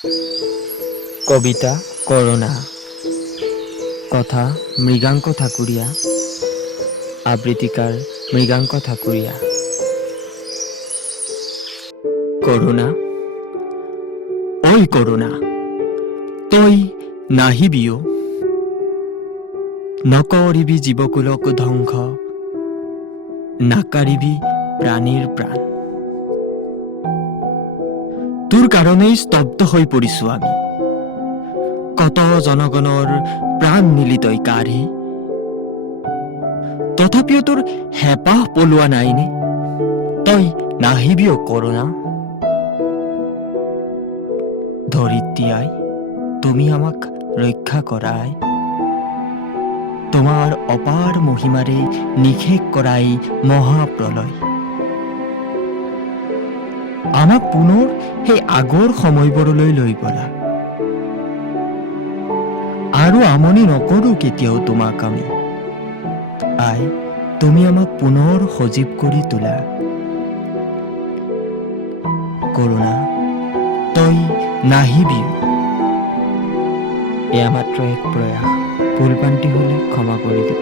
কবিতা corona, কথা Mriganka Thakuria, আবৃত্তিকাৰ Mriganka Thakuria. Corona, ওই corona, তই নাহিবিও, নকৰিবি জীৱকুলক ধ্বংস, নাকাৰিবি প্ৰাণীৰ প্ৰাণ। তোৰ কাৰণেই স্তব্ধ হৈ পৰিছো আমি, কত জনগণৰ প্ৰাণ নিলি তই কাঢ়ি। তথাপিও তোৰ হেঁপাহ পলোৱা নাইনে, তই নাহিবিও কৰোনা। ধৰিত্ৰী আই, তুমি আমাক ৰক্ষা কৰাই, তোমাৰ অপাৰ মহিমাৰে নিশেষ কৰাই মহাপ্ৰলয়। আমাক পুনৰ সেই আগৰ সময়বোৰলৈ লৈ গলা, আৰু আমনি নকৰো কেতিয়াও তোমাক আমি। আই, তুমি আমাক পুনৰ সজীৱ কৰি তোলা। কৰোনা, তই নাহিবি। এয়া মাত্ৰ এক প্ৰয়াস, ভুলভ্ৰান্তি হলে ক্ষমা কৰি দিব।